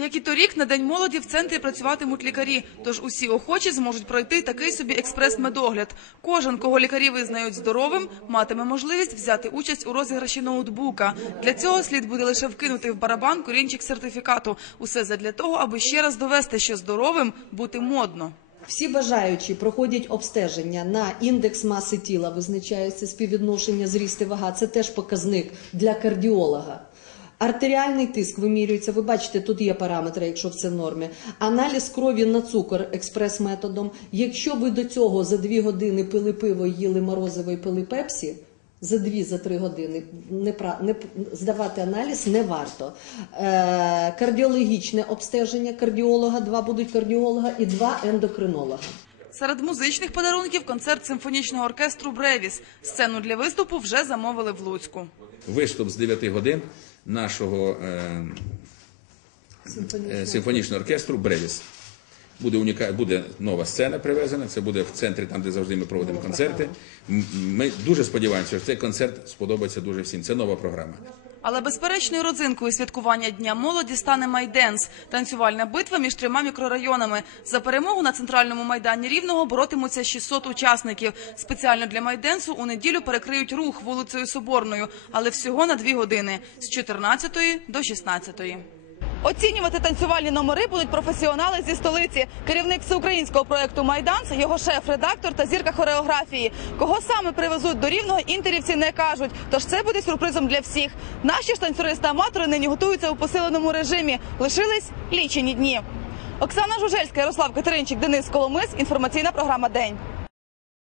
Як і торік, на день молоді в центрі працюватимуть лікарі. Тож усі охочі зможуть пройти такий собі експрес-медогляд. Кожен, кого лікарі визнають здоровим, матиме можливість взяти участь у розіграші ноутбука. Для цього слід буде лише вкинути в барабан корінчик сертифікату. Усе задля того, аби ще раз довести, що здоровим бути модно. Всі бажаючі проходять обстеження на індекс маси тіла, визначається співвідношення зріст і вага. Це теж показник для кардіолога. Артеріальний тиск вимірюється. Ви бачите, тут є параметри, якщо це в нормі. Аналіз крові на цукор експрес-методом. Якщо ви до цього за дві години пили пиво, їли морозиво і пили пепсі. За дві за три години не, не здавати аналіз не варто. Е, кардіологічне обстеження кардіолога, два будуть кардіолога і два ендокринолога. Серед музичних подарунків концерт симфонічного оркестру Бревіс. Сцену для виступу вже замовили в Луцьку. Виступ з 9 годин нашого е, е, симфонічного оркестру Бревіс. Буде уніка... буде нова сцена привезена. Це буде в центрі, там де завжди ми проводимо концерти. Ми дуже сподіваємося, що цей концерт сподобається дуже всім. Це нова програма. Але безперечною родзинкою святкування Дня молоді стане майденс – танцювальна битва між трьома мікрорайонами. За перемогу на центральному майдані Рівного боротимуться 600 учасників. Спеціально для майденсу у неділю перекриють рух вулицею Соборною, але всього на дві години – з 14 до 16. Оцінювати танцювальні номери будуть професіонали зі столиці. Керівник всеукраїнського проекту Майданс, його шеф-редактор та зірка хореографії. Кого саме привезуть до рівного, інтерівці не кажуть. Тож це буде сюрпризом для всіх. Наші ж танцюристи-аматори нині готуються у посиленому режимі. Лишились лічені дні. Оксана Жужельська, Ярослав Катеринчик, Денис Коломис. Інформаційна програма День.